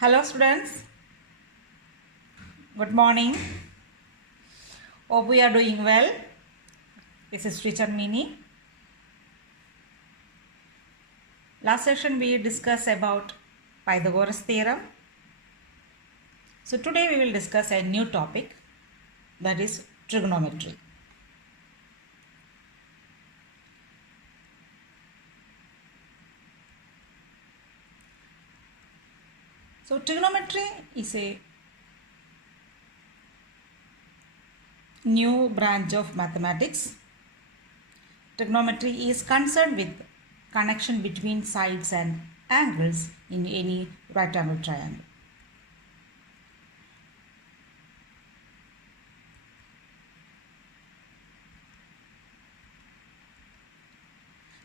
Hello students, good morning. Hope we are doing well. This is teacher Mini. Last session we discussed about Pythagoras theorem. So today we will discuss a new topic, that is trigonometry. So trigonometry is a new branch of mathematics. Trigonometry is concerned with connection between sides and angles in any right angle triangle.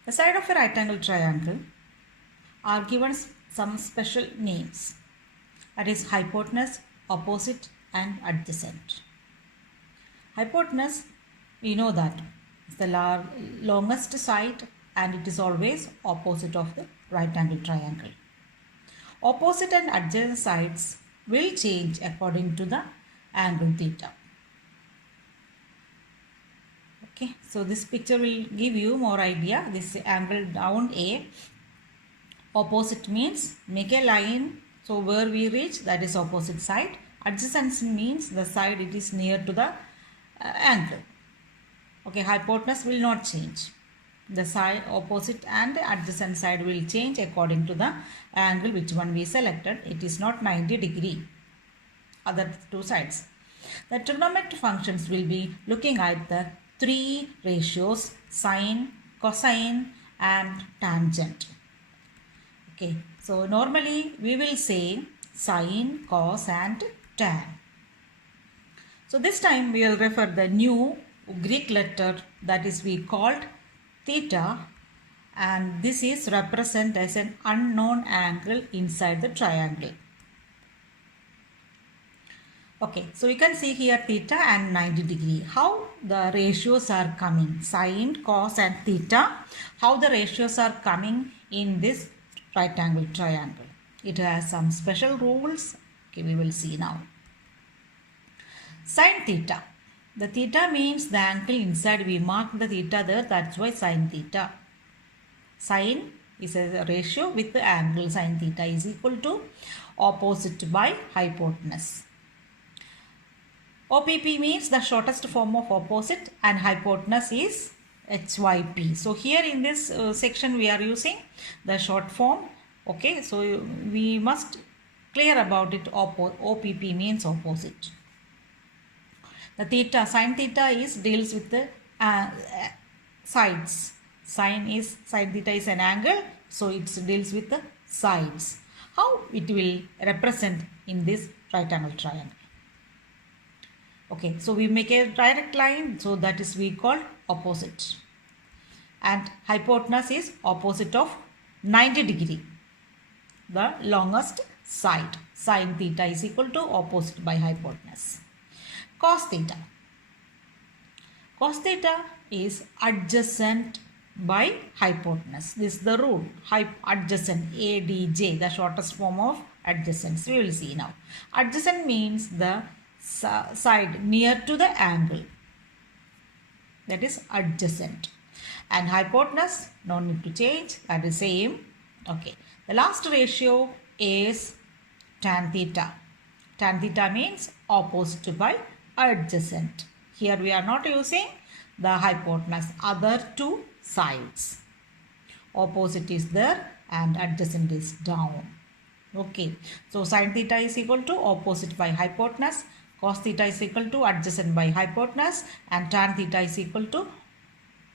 The side of a right angle triangle are given some special names, that is hypotenuse, opposite and adjacent. Hypotenuse, we know that is the longest side and it is always opposite of the right angle triangle. Opposite and adjacent sides will change according to the angle theta. Okay, so this picture will give you more idea. This angle down A, opposite means make a line, so where we reach, that is opposite side. Adjacent means the side it is near to the angle. Okay, hypotenuse will not change. The side opposite and adjacent side will change according to the angle which one we selected. It is not 90 degree, other two sides. The trigonometric functions will be looking at the three ratios: sine, cosine and tangent. Okay, so normally we will say sine, cos and tan. So this time we will refer the new Greek letter, that is we called theta, and this is represent as an unknown angle inside the triangle. Okay, so you can see here theta and 90 degree. How the ratios are coming, sine, cos and theta, how the ratios are coming in this right angle triangle. It has some special rules. Okay, we will see now. Sine theta. The theta means the angle inside. We mark the theta there, that's why sine theta. Sine is a ratio with the angle. Sine theta is equal to opposite by hypotenuse. OPP means the shortest form of opposite and hypotenuse is HYP. So here in this section we are using the short form. Okay, so we must clear about it. OPP means opposite. The theta, sine theta deals with the sides. Sine theta is an angle, so it deals with the sides. How it will represent in this right angle triangle? Okay, so we make a direct line, so that is we call opposite. And hypotenuse is opposite of 90 degree, the longest side. Sine theta is equal to opposite by hypotenuse. Cos theta. Cos theta is adjacent by hypotenuse. This is the rule. Adjacent, ADJ, the shortest form of adjacent. We will see now. Adjacent means the side near to the angle. That is adjacent. And hypotenuse, no need to change. That is same. Okay. The last ratio is tan theta. Tan theta means opposite by adjacent. Here we are not using the hypotenuse, other two sides. Opposite is there and adjacent is down. Okay, so sine theta is equal to opposite by hypotenuse, cos theta is equal to adjacent by hypotenuse, and tan theta is equal to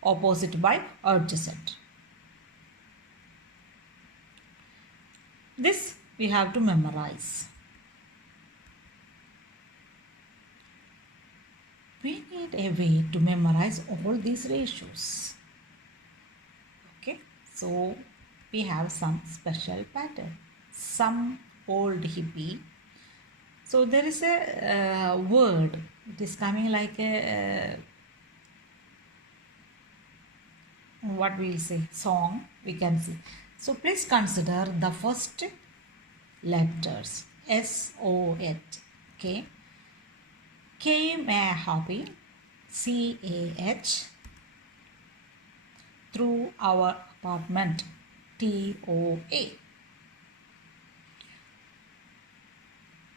opposite by adjacent. This we have to memorize. We need a way to memorize all these ratios. Okay, so we have some special pattern. Some old hippie. So there is a word. It is coming like a what we will say song. We can see. So please consider the first letters. SOH. Okay. Came a hobby, CAH, through our apartment, TOA.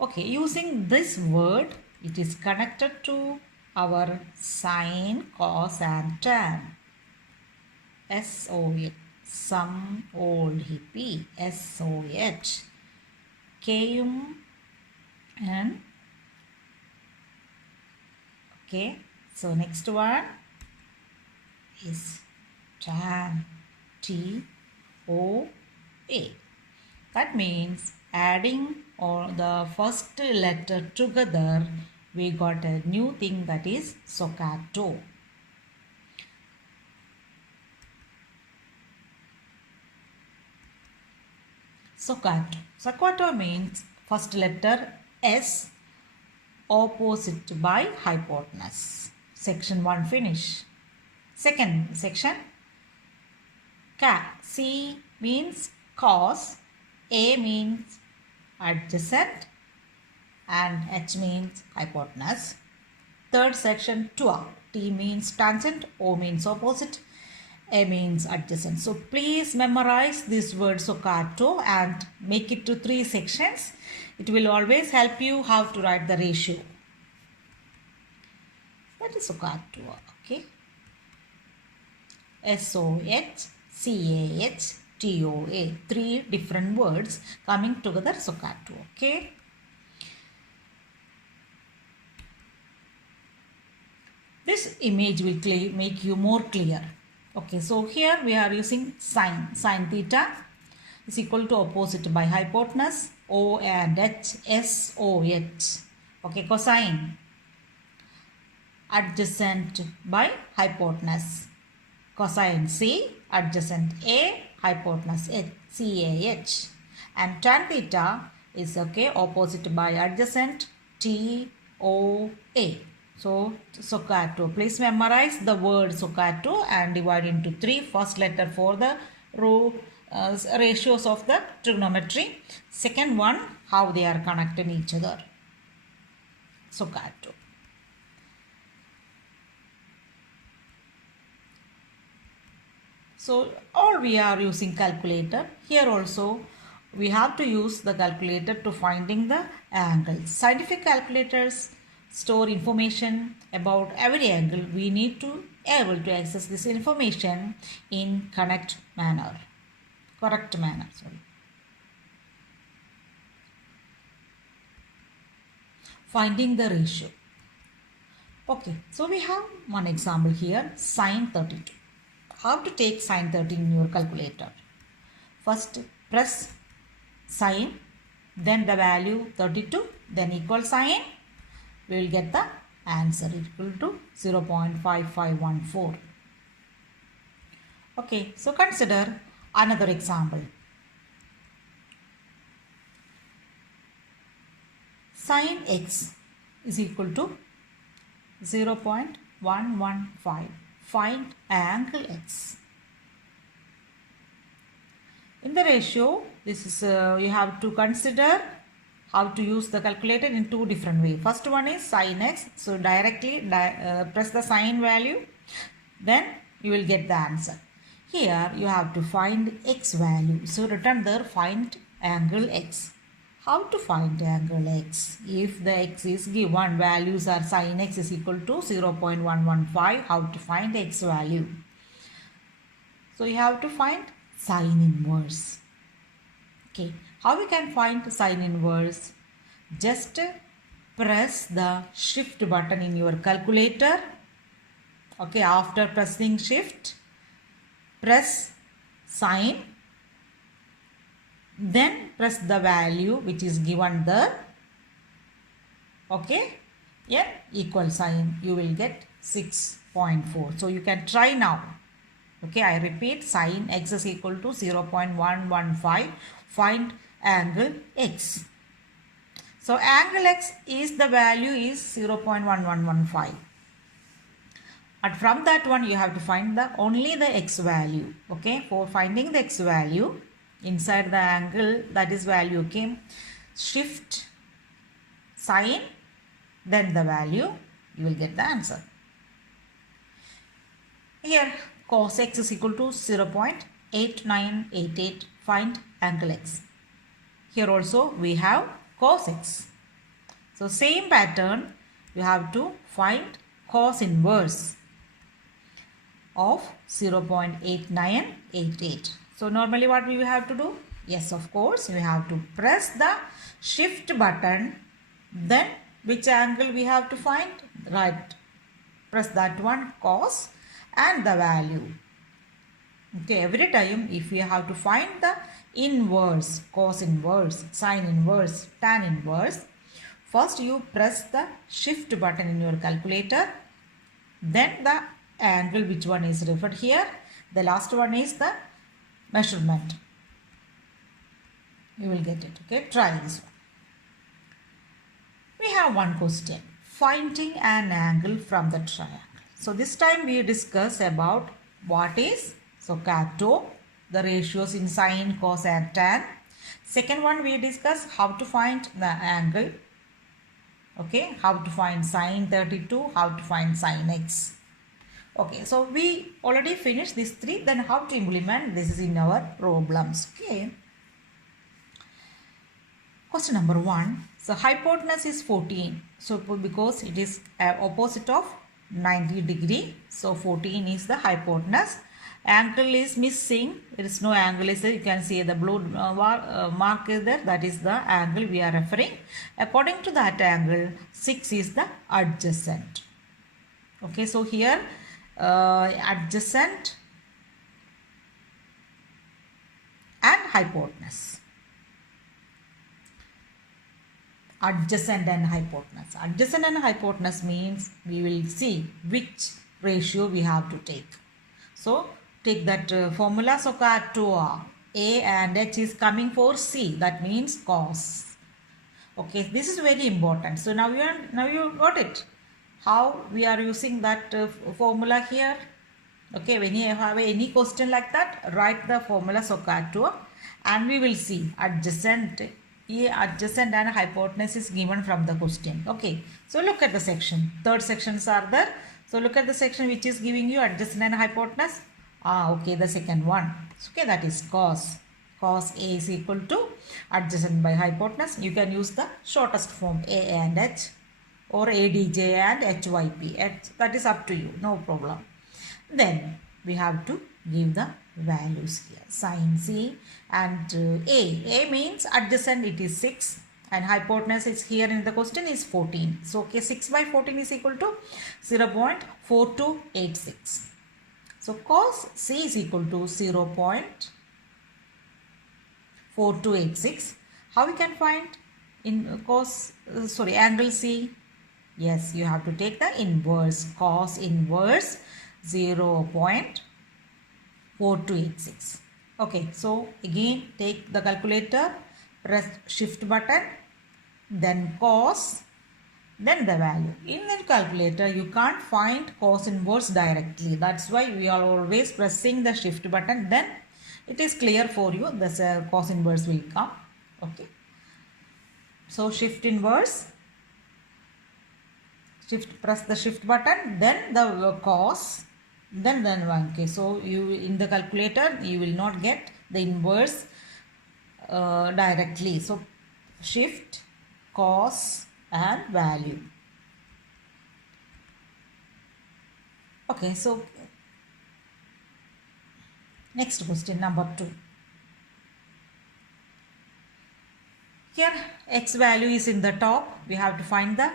Okay, using this word, it is connected to our sine, cos and tan. SOH, some old hippie, SOH. Came and okay, so next one is tan, TOA. That means adding all the first letter together, we got a new thing, that is staccato. Staccato. Staccato means first letter S opposite by hypotenuse. Section 1 finish. Second section, C means cos, A means adjacent and H means hypotenuse. Third section, tua. T means tangent, O means opposite, A means adjacent. So please memorize this word staccato and make it to 3 sections. It will always help you how to write the ratio. That is staccato. Okay. SOH, CAH, TOA. 3 different words coming together, staccato. Okay. This image will make you more clear. Okay, so here we are using sine. Sine theta is equal to opposite by hypotenuse, O and H, SOH. Okay, cosine, adjacent by hypotenuse. Cosine C, adjacent A, hypotenuse H, CAH. And tan theta is okay, opposite by adjacent, TOA. So staccato. Please memorize the word staccato and divide into 3. First letter for the ratios of the trigonometry. Second one, how they are connected each other. Staccato. So all we are using calculator. Here also we have to use the calculator to finding the angles. Scientific calculators store information about every angle. We need to able to access this information in correct manner. Finding the ratio. Okay, so we have one example here, sine 32. How to take sine 30 in your calculator? First press sine, then the value 32, then equal sign. We will get the answer equal to 0.5514. Okay, so consider another example. Sin x is equal to 0.115. Find angle x. In the ratio, this is you have to consider how to use the calculator in 2 different ways. First one is sin x. So directly press the sin value, then you will get the answer. Here you have to find x value. So written there, find angle x. How to find angle x? If the x is given, values are sin x is equal to 0.115. How to find x value? So you have to find sine inverse. Okay, how we can find sine inverse? Just press the shift button in your calculator. Okay, after pressing shift, press sine, then press the value which is given there. Okay, yeah, equal sign, you will get 6.4. So you can try now. Okay, I repeat, sin x is equal to 0.115. Find angle x. So angle x is the value is 0.1115. And from that one you have to find the only the x value. Okay, for finding the x value inside the angle, that is value came, shift sine, then the value, you will get the answer. Here cos x is equal to 0.8988. Find angle x. Here also we have cos x. So same pattern, you have to find cos inverse of 0.8988. So normally what we have to do? Yes, of course, we have to press the shift button. Then which angle we have to find? Right. Press that one, cos, and the value. Okay, every time if we have to find the inverse, cos inverse, sine inverse, tan inverse, first you press the shift button in your calculator. Then the angle which one is referred here. The last one is the measurement. You will get it. Okay, try this one. We have one question. Finding an angle from the triangle. So this time we discuss about what is Kato, the ratios in sine, cos and tan. Second one we discuss how to find the angle. Okay, how to find sine 32, how to find sine x. Okay, so we already finished these three. Then how to implement this is in our problems. Okay. Question number 1. So hypotenuse is 14. So because it is opposite of 90 degree. So 14 is the hypotenuse. Angle is missing. There is no angle is there. You can see the blue mark is there. That is the angle we are referring. According to that angle, 6 is the adjacent. Okay, so here adjacent and hypotenuse. Adjacent and hypotenuse. Adjacent and hypotenuse means we will see which ratio we have to take. So take that formula. So Kato A and H is coming for C. That means cos. Okay, this is very important. So now you got it. How we are using that formula here. Okay, when you have any question like that, write the formula Kato and we will see adjacent. Adjacent and hypotenuse is given from the question. Okay, so look at the section. Third sections are there. So look at the section which is giving you adjacent and hypotenuse. Okay, the second one. Okay, that is cos. Cos A is equal to adjacent by hypotenuse. You can use the shortest form A and H or ADJ and HYP. That is up to you. No problem. Then we have to give the values here. Sin C and A. A means adjacent, it is 6 and hypotenuse is here in the question is 14. So okay, 6 by 14 is equal to 0.4286. So cos C is equal to 0.4286. How we can find in angle C? Yes, you have to take the inverse. Cos inverse 0.4286. Okay, so again take the calculator, press shift button, then cos, then the value. In the calculator you can't find cos inverse directly. That's why we are always pressing the shift button. Then it is clear for you. The cos inverse will come. Okay. So shift inverse. Press the shift button. Then the cos. Then 1. Okay. So you in the calculator you will not get the inverse directly. So shift, cos and value. Okay, so next question number 2. Here x value is in the top. We have to find the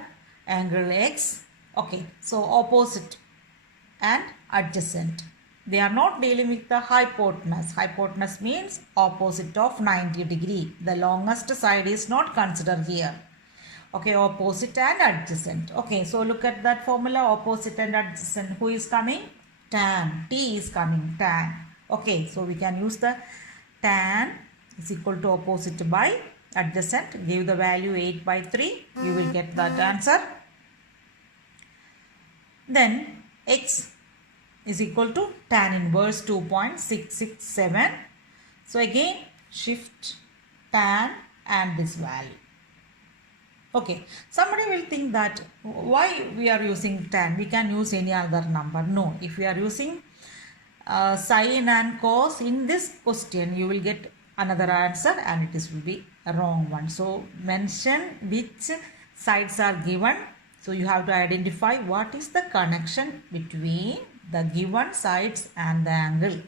angle x. Okay, so opposite and adjacent. They are not dealing with the hypotenuse. Hypotenuse means opposite of 90 degree. The longest side is not considered here. Okay, opposite and adjacent. Okay, so look at that formula, opposite and adjacent. Who is coming? Tan. T is coming, tan. Okay, so we can use the tan is equal to opposite by adjacent. Give the value 8 by 3. You will get that answer. Then x is equal to tan inverse 2.667. So again shift tan and this value. Okay, somebody will think that why we are using 10, we can use any other number. No, if we are using sine and cos in this question, you will get another answer and it will be a wrong one. So mention which sides are given. So you have to identify what is the connection between the given sides and the angle.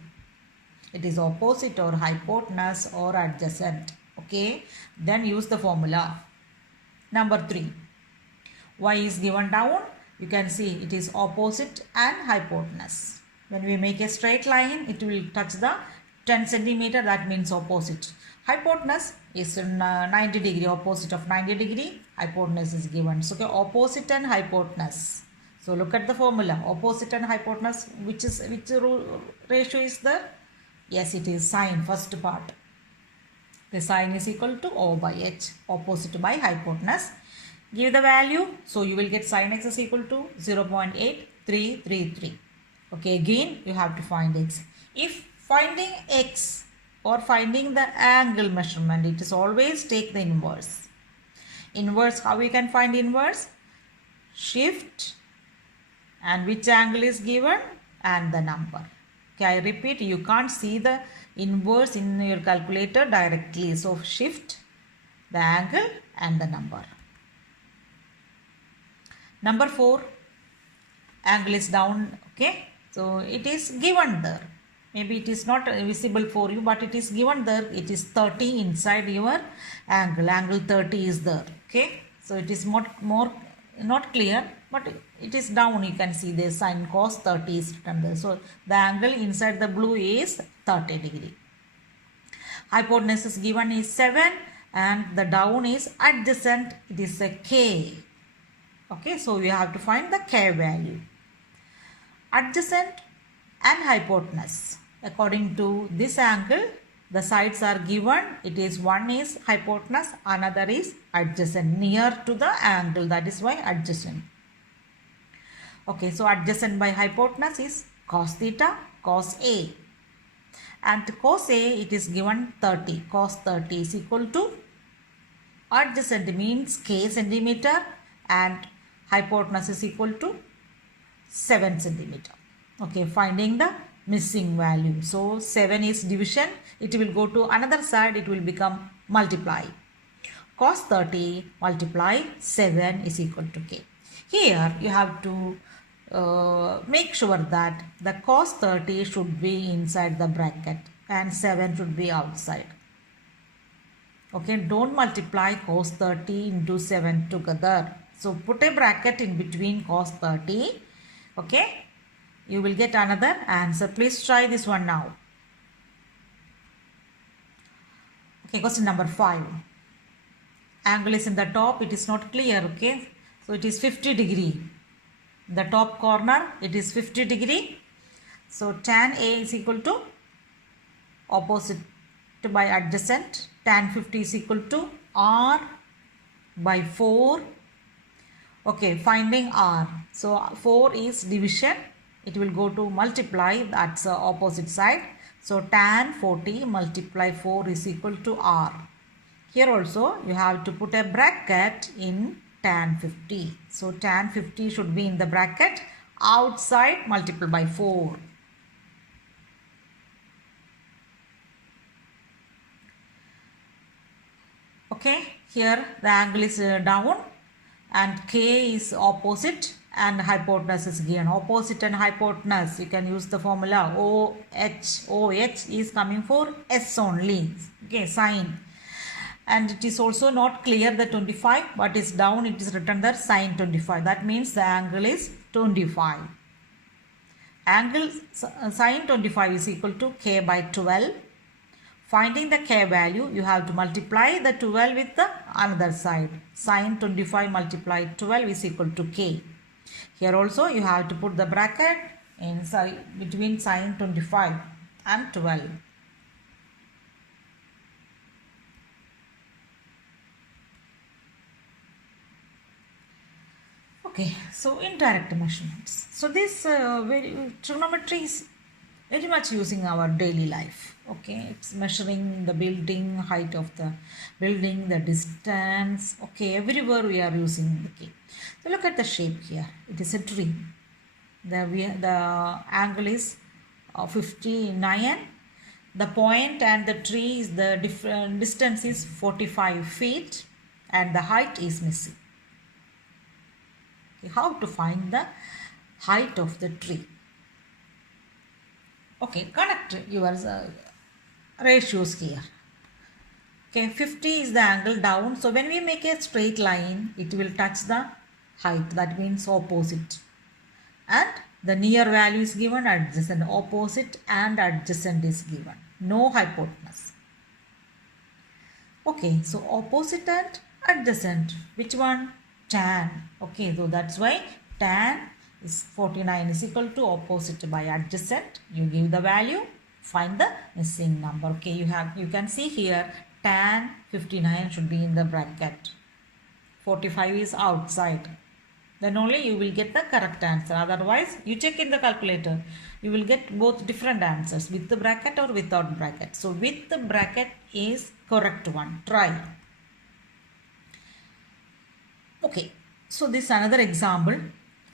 It is opposite or hypotenuse or adjacent. Okay, then use the formula. Number 3, y is given down. You can see it is opposite and hypotenuse. When we make a straight line, it will touch the 10 centimeter, that means opposite. Hypotenuse is 90 degree, opposite of 90 degree, hypotenuse is given. So, okay, opposite and hypotenuse. So, look at the formula, opposite and hypotenuse, which ratio is there? Yes, it is sine, first part. The sine is equal to O by H, opposite by hypotenuse. Give the value. So, you will get sine x is equal to 0.8333. Okay, again you have to find x. If finding x or finding the angle measurement, it is always take the inverse. Inverse, how we can find inverse? Shift and which angle is given and the number. Okay, I repeat, you can't see the inverse in your calculator directly. So shift the angle and the number. Number 4, angle is down. Okay, so it is given there. Maybe it is not visible for you, but it is given there. It is 30 inside your angle. Angle 30 is there. Okay, so it is not clear, but it is down. You can see the sine cos 30 is written there. So the angle inside the blue is 30 degree. Hypotenuse is given is 7 and the down is adjacent. It is a K. Okay, so we have to find the K value. Adjacent and hypotenuse. According to this angle, the sides are given. It is one is hypotenuse, another is adjacent, near to the angle. That is why adjacent. Okay, so adjacent by hypotenuse is cos theta, cos A. And cos A, it is given 30. Cos 30 is equal to adjacent means K centimeter and hypotenuse is equal to 7 centimeter. Okay, finding the missing value. So 7 is division. It will go to another side. It will become multiply. Cos 30 multiply 7 is equal to K. Here you have to make sure that the cos 30 should be inside the bracket and 7 should be outside. Okay, don't multiply cos 30 into 7 together. So put a bracket in between cos 30. Okay, you will get another answer. Please try this one now. Okay, question number 5. Angle is in the top. It is not clear. Okay, so it is 50 degree. The top corner, it is 50 degree. So tan A is equal to opposite by adjacent. Tan 50 is equal to R by 4. Okay, finding R. So 4 is division. It will go to multiply. That's the opposite side. So tan 40 multiply 4 is equal to R. Here also you have to put a bracket in tan 50. So tan 50 should be in the bracket, outside multiply by 4. Okay, here the angle is down and K is opposite and hypotenuse is given. Opposite and hypotenuse, you can use the formula OH. OH is coming for S only. Okay, sine. And it is also not clear the 25, but is down, it is written there sine 25. That means the angle is 25. Angle sine 25 is equal to K by 12. Finding the K value, you have to multiply the 12 with the another side. Sine 25 multiplied 12 is equal to K. Here also you have to put the bracket inside between sine 25 and 12. Okay, so indirect measurements. So this trigonometry is very much using our daily life. Okay, it's measuring the building, height of the building, the distance. Okay, everywhere we are using the key. So look at the shape here. It is a tree. The angle is 59. The point and the tree is the different distance is 45 feet and the height is missing. Okay, how to find the height of the tree? Okay, connect your ratios here. Okay, 50 is the angle down. So when we make a straight line, it will touch the height. That means opposite. And the near value is given, adjacent, opposite and adjacent is given. No hypotenuse. Okay, so opposite and adjacent. Which one? Tan. Okay, so that's why tan is 49 is equal to opposite by adjacent. You give the value, find the missing number. Okay, you can see here tan 59 should be in the bracket. 45 is outside. Then only you will get the correct answer. Otherwise, you check in the calculator. You will get both different answers with the bracket or without bracket. So with the bracket is correct one. Try. Okay. So this is another example.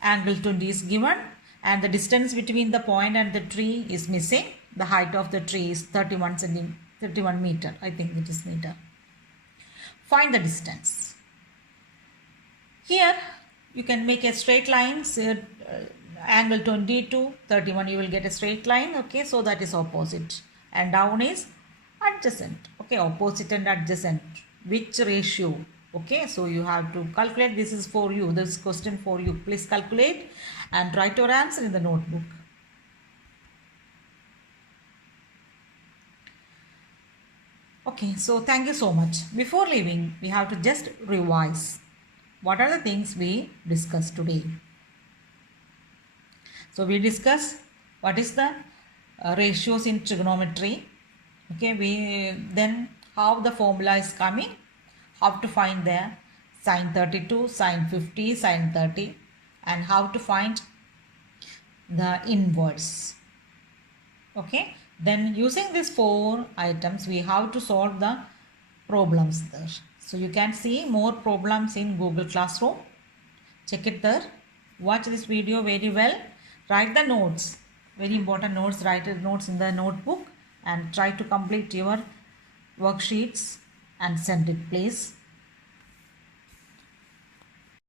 Angle 20 is given and the distance between the point and the tree is missing. The height of the tree is 31 meter. I think it is meter. Find the distance. Here you can make a straight line. Angle 20 to 31 you will get a straight line. Okay, so that is opposite and down is adjacent. Okay, opposite and adjacent, which ratio? Okay, so you have to calculate. This is for you, this question for you. Please calculate and write your answer in the notebook. Okay, so thank you so much. Before leaving, we have to just revise what are the things we discussed today. So we discussed what is the ratios in trigonometry. Okay, then how the formula is coming, how to find the sine 32, sine 50, sine 30 and how to find the inverse. Okay, then using these 4 items we have to solve the problems there. So you can see more problems in Google Classroom. Check it there. Watch this video very well. Write the notes. Very important notes. Write the notes in the notebook and try to complete your worksheets and send it please.